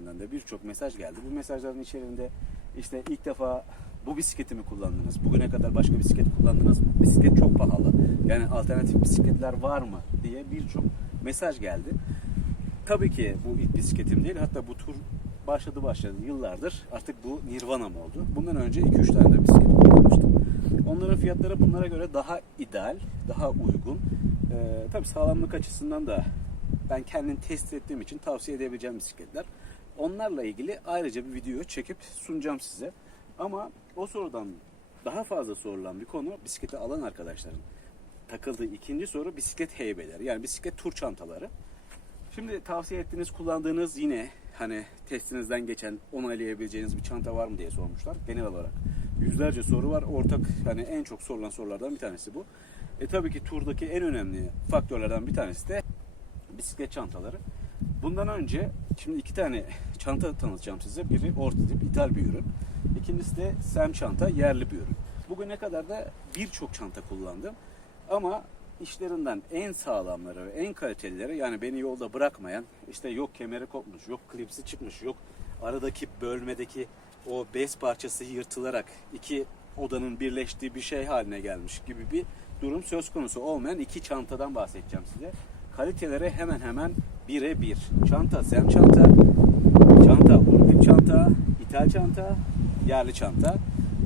üzerinden de birçok mesaj geldi. Bu mesajların içerisinde işte ilk defa bu bisikleti mi kullandınız? Bugüne kadar başka bisiklet kullandınız mı? Bisiklet çok pahalı. Yani alternatif bisikletler var mı? diye birçok mesaj geldi. Tabii ki bu ilk bisikletim değil. Hatta bu tur başladı başladı yıllardır. Artık bu Nirvana'm oldu. Bundan önce 2-3 tane de bisiklet kullanmıştım. Onların fiyatları bunlara göre daha ideal, daha uygun. Ee, tabii sağlamlık açısından da ben kendim test ettiğim için tavsiye edebileceğim bisikletler. Onlarla ilgili ayrıca bir video çekip sunacağım size. Ama o sorudan daha fazla sorulan bir konu bisikleti alan arkadaşların takıldığı ikinci soru bisiklet heybeleri. Yani bisiklet tur çantaları. Şimdi tavsiye ettiğiniz, kullandığınız yine hani testinizden geçen onaylayabileceğiniz bir çanta var mı diye sormuşlar. Genel olarak yüzlerce soru var. Ortak hani en çok sorulan sorulardan bir tanesi bu. E tabii ki turdaki en önemli faktörlerden bir tanesi de bisiklet çantaları. Bundan önce şimdi iki tane çanta tanıtacağım size. Biri ortotip ithal bir ürün. İkincisi de Sem çanta yerli bir ürün. Bugüne kadar da birçok çanta kullandım. Ama işlerinden en sağlamları ve en kalitelileri yani beni yolda bırakmayan işte yok kemeri kopmuş, yok klipsi çıkmış, yok aradaki bölmedeki o bez parçası yırtılarak iki odanın birleştiği bir şey haline gelmiş gibi bir durum söz konusu olmayan iki çantadan bahsedeceğim size. Kaliteleri hemen hemen bire bir. Çanta Sem çanta, çanta ortotip çanta, ithal çanta, yerli çanta.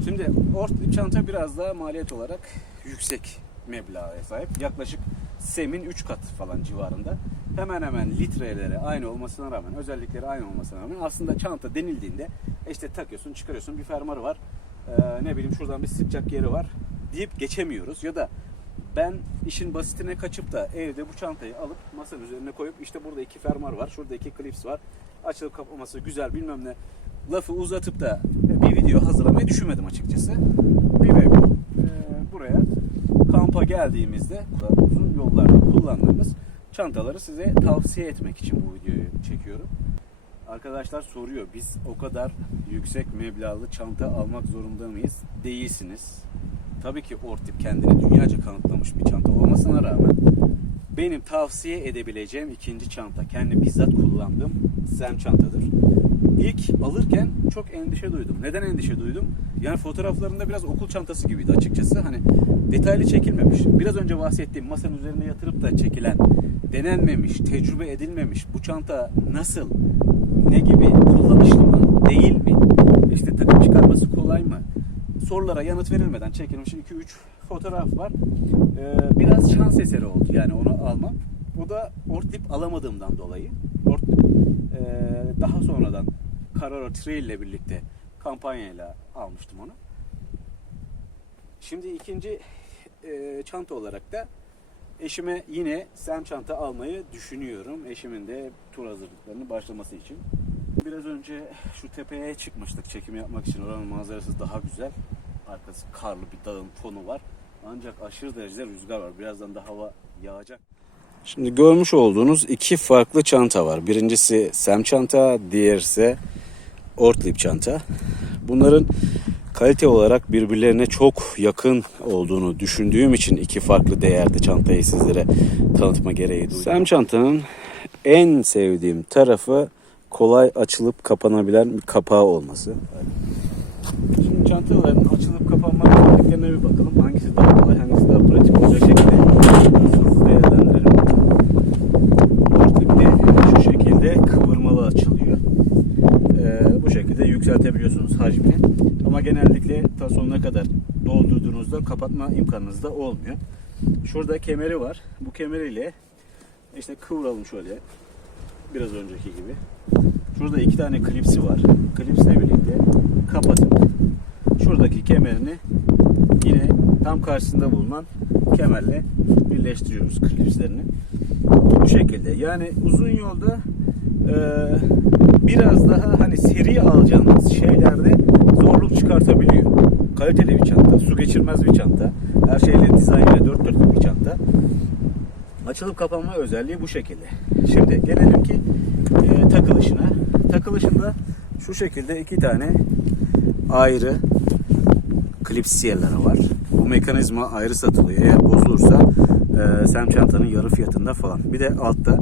Şimdi ortotip çanta biraz daha maliyet olarak yüksek meblağa sahip. Yaklaşık Sem'in 3 kat falan civarında. Hemen hemen litreleri aynı olmasına rağmen, özellikleri aynı olmasına rağmen aslında çanta denildiğinde işte takıyorsun, çıkarıyorsun bir fermuarı var. Ee, ne bileyim şuradan bir sıcak yeri var deyip geçemiyoruz. Ya da ben işin basitine kaçıp da evde bu çantayı alıp masanın üzerine koyup işte burada iki fermuar var, şurada iki klips var. Açılıp kapaması güzel bilmem ne lafı uzatıp da bir video hazırlamayı düşünmedim açıkçası. Bir ve e, buraya kampa geldiğimizde uzun yollarda kullandığımız çantaları size tavsiye etmek için bu videoyu çekiyorum. Arkadaşlar soruyor biz o kadar yüksek meblağlı çanta almak zorunda mıyız? Değilsiniz. Tabii ki Ortip kendini dünyaca kanıtlamış bir çanta olmasına rağmen benim tavsiye edebileceğim ikinci çanta. Kendi bizzat kullandığım Sem çantadır. İlk alırken çok endişe duydum. Neden endişe duydum? Yani fotoğraflarında biraz okul çantası gibiydi açıkçası. Hani detaylı çekilmemiş. Biraz önce bahsettiğim masanın üzerine yatırıp da çekilen, denenmemiş, tecrübe edilmemiş bu çanta nasıl, ne gibi, kullanışlı mı, değil mi? İşte takım çıkarması kolay mı? Sorulara yanıt verilmeden çekilmiş 2-3 fotoğraf var. Ee, biraz şans eseri oldu yani onu almam. Bu da Ortip alamadığımdan dolayı. Ortip ee, daha sonradan Carrera Trail ile birlikte kampanyayla almıştım onu. Şimdi ikinci e, çanta olarak da eşime yine Sem çanta almayı düşünüyorum. Eşimin de tur hazırlıklarını başlaması için. Biraz önce şu tepeye çıkmıştık çekim yapmak için. Oranın manzarası daha güzel. Arkası karlı bir dağın fonu var. Ancak aşırı derecede rüzgar var. Birazdan da hava yağacak. Şimdi görmüş olduğunuz iki farklı çanta var. Birincisi Sem çanta, diğeri ise Ortlip çanta. Bunların kalite olarak birbirlerine çok yakın olduğunu düşündüğüm için iki farklı değerde çantayı sizlere tanıtma gereği duydum. Sem çantanın en sevdiğim tarafı kolay açılıp kapanabilen bir kapağı olması. Şimdi çantaların açılıp kapanma özelliklerine bir bakalım. Hangisi daha kolay, hangisi daha pratik olacak şekilde hızlı değerlendirelim. Ortipte şu şekilde kıvırmalı açılıyor. Ee, bu şekilde yükseltebiliyorsunuz hacmini. Ama genellikle ta sonuna kadar doldurduğunuzda kapatma imkanınız da olmuyor. Şurada kemeri var. Bu kemeriyle işte kıvıralım şöyle. Biraz önceki gibi. Şurada iki tane klipsi var. Klipsle birlikte kapatıp şuradaki kemerini yine tam karşısında bulunan kemerle birleştiriyoruz klipslerini. Bu şekilde. Yani uzun yolda e, biraz daha hani seri alacağınız şeylerde zorluk çıkartabiliyor. Kaliteli bir çanta, su geçirmez bir çanta. Her şeyle dizayn ve dört dörtlük bir çanta. Açılıp kapanma özelliği bu şekilde. Şimdi gelelim ki e, takılışına. Takılışında şu şekilde iki tane ayrı klips yerleri var. Bu mekanizma ayrı satılıyor. Eğer bozulursa e, Sem çantanın yarı fiyatında falan. Bir de altta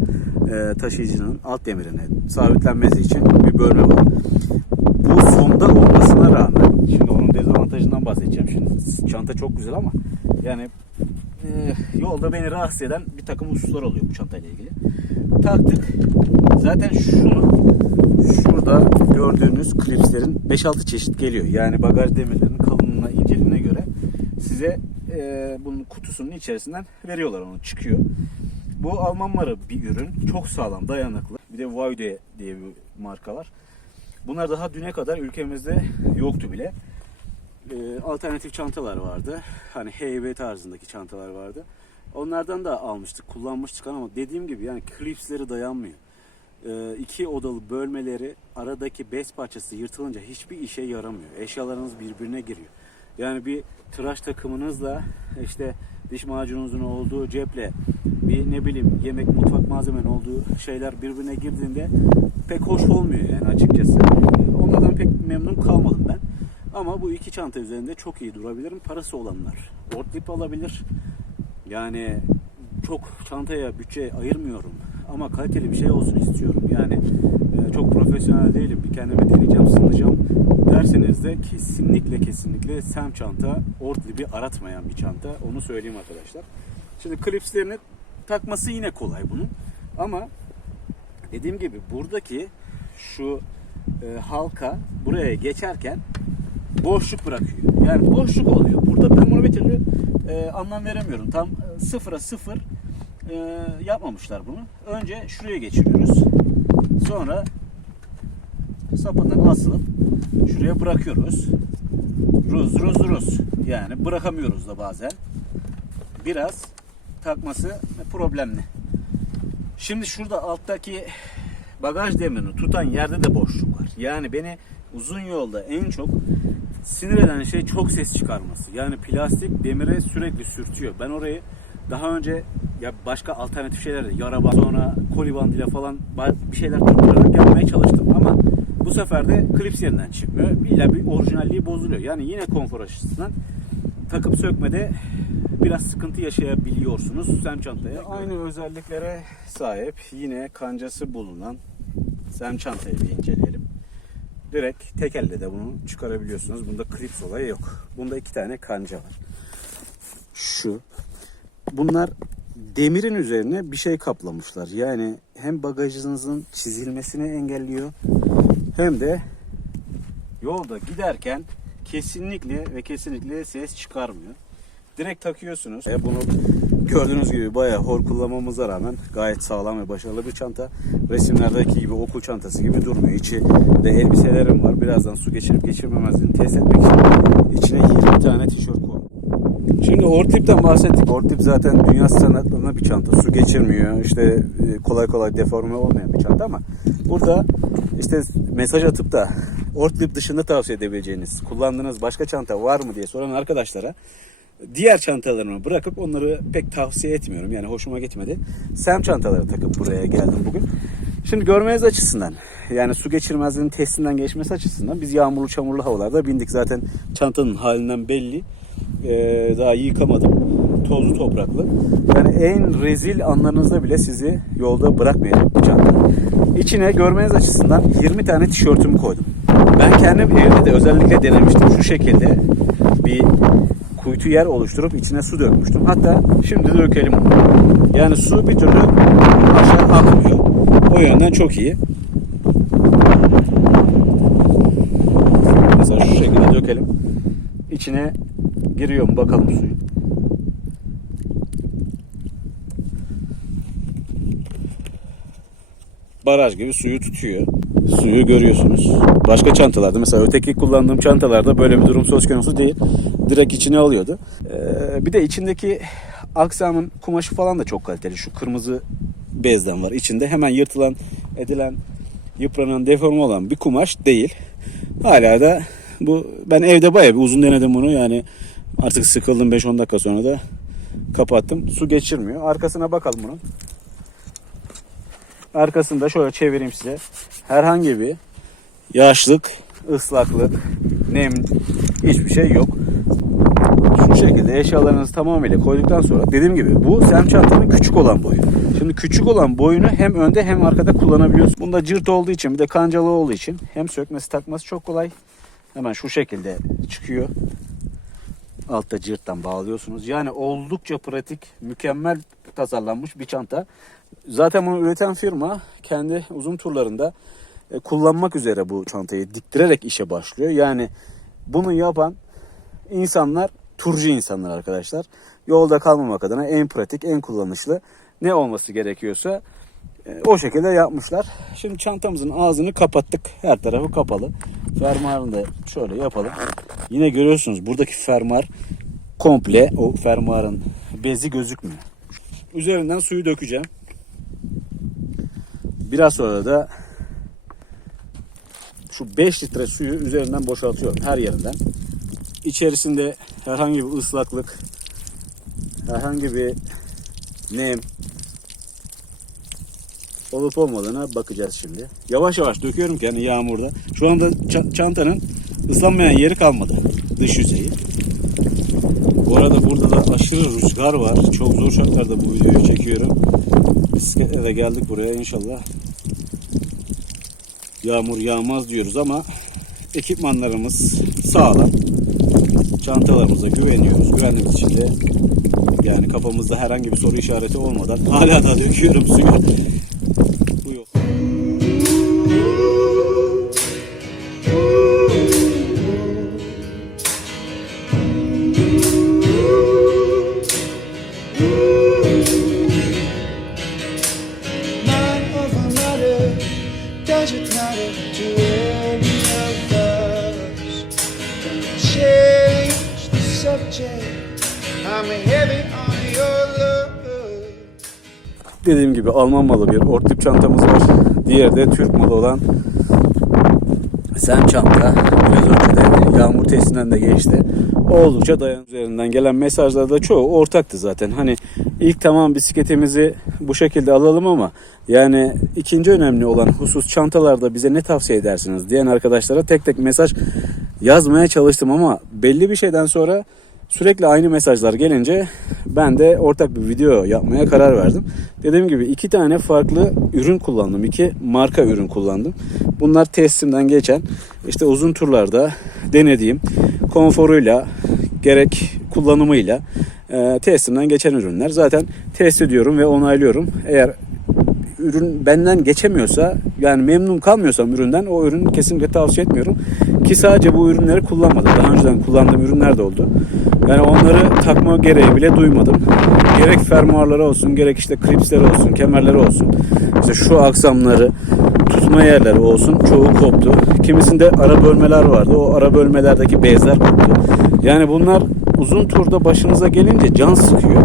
e, taşıyıcının alt demirine sabitlenmesi için bir bölme var. Bu sonda olmasına rağmen şimdi onun dezavantajından bahsedeceğim şimdi. Çanta çok güzel ama yani e, yolda beni rahatsız eden bir takım hususlar oluyor bu çantayla ilgili. Taktık. Zaten şunu şurada gördüğünüz klipslerin 5-6 çeşit geliyor. Yani bagaj demirlerinin kalınlığına, inceliğine göre size e, bunun kutusunun içerisinden veriyorlar onu çıkıyor. Bu Alman marı bir ürün. Çok sağlam, dayanıklı. Bir de Vaude diye bir marka var. Bunlar daha düne kadar ülkemizde yoktu bile. E, alternatif çantalar vardı. Hani heybe tarzındaki çantalar vardı. Onlardan da almıştık, kullanmıştık ama dediğim gibi yani klipsleri dayanmıyor. E, iki odalı bölmeleri aradaki bez parçası yırtılınca hiçbir işe yaramıyor. Eşyalarınız birbirine giriyor. Yani bir tıraş takımınızla işte diş macununuzun olduğu ceple bir ne bileyim yemek mutfak malzemenin olduğu şeyler birbirine girdiğinde pek hoş olmuyor yani açıkçası. Onlardan pek memnun kalmadım ben. Ama bu iki çanta üzerinde çok iyi durabilirim. Parası olanlar ortlip alabilir. Yani çok çantaya bütçe ayırmıyorum ama kaliteli bir şey olsun istiyorum. Yani e, çok profesyonel değilim. Bir kendime deneyeceğim, sınayacağım derseniz de kesinlikle kesinlikle Sam çanta Ortlibi aratmayan bir çanta. Onu söyleyeyim arkadaşlar. Şimdi klipslerini takması yine kolay bunun. Ama dediğim gibi buradaki şu e, halka buraya geçerken boşluk bırakıyor. Yani boşluk oluyor. Burada ben bunu bir e, anlam veremiyorum. Tam e, sıfıra sıfır e, yapmamışlar bunu. Önce şuraya geçiriyoruz. Sonra sapından asılıp şuraya bırakıyoruz. Ruz ruz ruz. Yani bırakamıyoruz da bazen. Biraz takması problemli. Şimdi şurada alttaki bagaj demirini tutan yerde de boşluk var. Yani beni uzun yolda en çok sinir eden şey çok ses çıkarması. Yani plastik demire sürekli sürtüyor. Ben orayı daha önce ya başka alternatif şeylerle yara band, sonra koli bandıyla falan bir şeyler tutturarak yapmaya çalıştım ama bu sefer de klips yerinden çıkmıyor. İlla bir orijinalliği bozuluyor. Yani yine konfor açısından takıp sökmede biraz sıkıntı yaşayabiliyorsunuz Sem çantaya. Aynı özelliklere sahip yine kancası bulunan Sem çantayı bir inceleyelim. Direkt tek elde de bunu çıkarabiliyorsunuz. Bunda klips olayı yok. Bunda iki tane kanca var. Şu. Bunlar demirin üzerine bir şey kaplamışlar. Yani hem bagajınızın çizilmesini engelliyor hem de yolda giderken kesinlikle ve kesinlikle ses çıkarmıyor. Direkt takıyorsunuz. E bunu gördüğünüz gibi bayağı hor kullanmamıza rağmen gayet sağlam ve başarılı bir çanta. Resimlerdeki gibi okul çantası gibi durmuyor. İçi de elbiselerim var. Birazdan su geçirip geçirmemezliğini test etmek için içine 20 tane tişört koydum. Şimdi Ortip'ten bahsettik. Ortip zaten dünya standartlarına bir çanta. Su geçirmiyor. İşte e, kolay kolay deforme olmayan bir çanta ama burada işte mesaj atıp da Ortip dışında tavsiye edebileceğiniz, kullandığınız başka çanta var mı diye soran arkadaşlara diğer çantalarımı bırakıp onları pek tavsiye etmiyorum. Yani hoşuma gitmedi. Sem çantaları takıp buraya geldim bugün. Şimdi görmeniz açısından yani su geçirmezliğinin testinden geçmesi açısından biz yağmurlu çamurlu havalarda bindik. Zaten çantanın halinden belli. Ee, daha yıkamadım. Tozlu topraklı. Yani en rezil anlarınızda bile sizi yolda bırakmayacak bir çanta. İçine görmeniz açısından 20 tane tişörtümü koydum. Ben kendim evde de özellikle denemiştim. Şu şekilde bir kuytu yer oluşturup içine su dökmüştüm. Hatta şimdi dökelim. Yani su bir türlü aşağı akmıyor. O yönden çok iyi. Mesela şu şekilde dökelim. İçine giriyor mu bakalım suyu. Baraj gibi suyu tutuyor. Suyu görüyorsunuz. Başka çantalarda mesela öteki kullandığım çantalarda böyle bir durum söz konusu değil. Direkt içine alıyordu. Ee, bir de içindeki aksamın kumaşı falan da çok kaliteli. Şu kırmızı bezden var. İçinde hemen yırtılan, edilen, yıpranan, deforme olan bir kumaş değil. Hala da bu ben evde bayağı bir uzun denedim bunu. Yani artık sıkıldım 5-10 dakika sonra da kapattım. Su geçirmiyor. Arkasına bakalım bunun. Arkasında şöyle çevireyim size. Herhangi bir yağışlık, ıslaklık, nem hiçbir şey yok. şu şekilde eşyalarınızı tamamıyla koyduktan sonra dediğim gibi bu sem çantanın küçük olan boyu. Şimdi küçük olan boyunu hem önde hem arkada kullanabiliyorsun. Bunda cırt olduğu için bir de kancalı olduğu için hem sökmesi takması çok kolay. Hemen şu şekilde çıkıyor. Altta cırttan bağlıyorsunuz. Yani oldukça pratik, mükemmel tasarlanmış bir çanta. Zaten bunu üreten firma kendi uzun turlarında e, kullanmak üzere bu çantayı diktirerek işe başlıyor. Yani bunu yapan insanlar turcu insanlar arkadaşlar. Yolda kalmamak adına en pratik, en kullanışlı ne olması gerekiyorsa e, o şekilde yapmışlar. Şimdi çantamızın ağzını kapattık. Her tarafı kapalı. Fermuarını da şöyle yapalım. Yine görüyorsunuz buradaki fermuar komple o fermuarın bezi gözükmüyor. Üzerinden suyu dökeceğim. Biraz sonra da şu 5 litre suyu üzerinden boşaltıyorum her yerinden. İçerisinde herhangi bir ıslaklık, herhangi bir nem olup olmadığına bakacağız şimdi. Yavaş yavaş döküyorum ki yani yağmurda. Şu anda ça- çantanın ıslanmayan yeri kalmadı. Dış yüzeyi. Bu arada burada da aşırı rüzgar var. Çok zor şartlarda bu videoyu çekiyorum. Bisikletle de geldik buraya inşallah. Yağmur yağmaz diyoruz ama ekipmanlarımız sağlam. Çantalarımıza güveniyoruz. Güvendiğimiz için de yani kafamızda herhangi bir soru işareti olmadan hala da döküyorum suyu. Dediğim gibi Alman malı bir ortip çantamız var. Diğeri de Türk malı olan Sen çanta. Biraz önce de yağmur testinden de geçti. Oldukça dayan üzerinden gelen mesajlarda çoğu ortaktı zaten. Hani ilk tamam bisikletimizi bu şekilde alalım ama yani ikinci önemli olan husus çantalarda bize ne tavsiye edersiniz diyen arkadaşlara tek tek mesaj yazmaya çalıştım ama belli bir şeyden sonra Sürekli aynı mesajlar gelince ben de ortak bir video yapmaya karar verdim. Dediğim gibi iki tane farklı ürün kullandım. iki marka ürün kullandım. Bunlar testimden geçen işte uzun turlarda denediğim konforuyla gerek kullanımıyla e, testimden geçen ürünler. Zaten test ediyorum ve onaylıyorum. Eğer ürün benden geçemiyorsa yani memnun kalmıyorsam üründen o ürünü kesinlikle tavsiye etmiyorum. Ki sadece bu ürünleri kullanmadım. Daha önceden kullandığım ürünler de oldu. Yani onları takma gereği bile duymadım. Gerek fermuarları olsun, gerek işte klipsleri olsun, kemerleri olsun. İşte şu aksamları, tutma yerleri olsun çoğu koptu. Kimisinde ara bölmeler vardı. O ara bölmelerdeki bezler koptu. Yani bunlar uzun turda başınıza gelince can sıkıyor.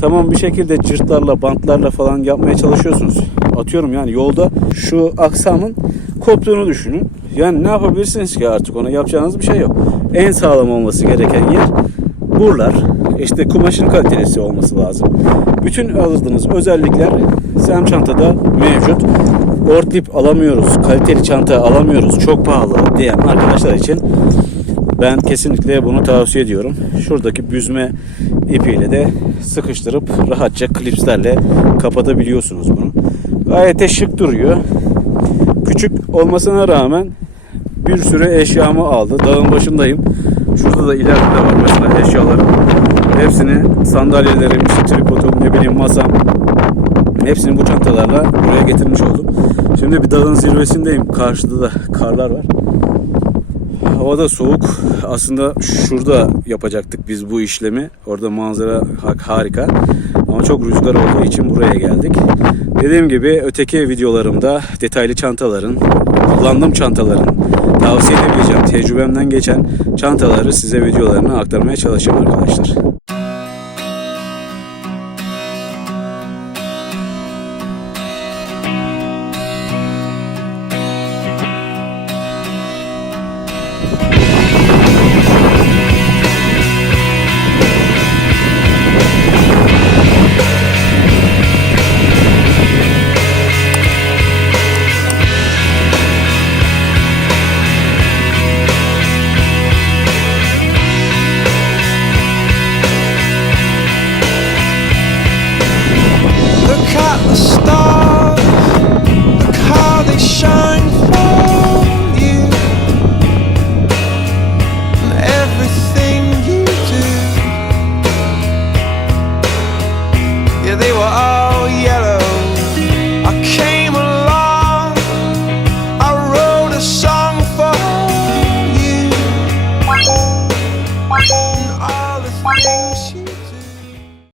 Tamam bir şekilde cırtlarla, bantlarla falan yapmaya çalışıyorsunuz. Atıyorum yani yolda şu aksamın koptuğunu düşünün. Yani ne yapabilirsiniz ki artık ona yapacağınız bir şey yok. En sağlam olması gereken yer burlar. İşte kumaşın kalitesi olması lazım. Bütün aldığınız özellikler Sam çantada mevcut. Ortip alamıyoruz, kaliteli çanta alamıyoruz, çok pahalı diyen arkadaşlar için ben kesinlikle bunu tavsiye ediyorum. Şuradaki büzme ipiyle de sıkıştırıp rahatça klipslerle kapatabiliyorsunuz bunu. Gayet de şık duruyor. Küçük olmasına rağmen bir sürü eşyamı aldı. Dağın başındayım. Şurada da ileride de var mesela eşyalarım. Hepsini sandalyelerim, işte tripodum, ne bileyim masam. Hepsini bu çantalarla buraya getirmiş oldum. Şimdi bir dağın zirvesindeyim. Karşıda da karlar var. Hava da soğuk. Aslında şurada yapacaktık biz bu işlemi. Orada manzara ha- harika. Ama çok rüzgar olduğu için buraya geldik. Dediğim gibi öteki videolarımda detaylı çantaların, kullandığım çantaların, tavsiye edebileceğim tecrübemden geçen çantaları size videolarını aktarmaya çalışacağım arkadaşlar.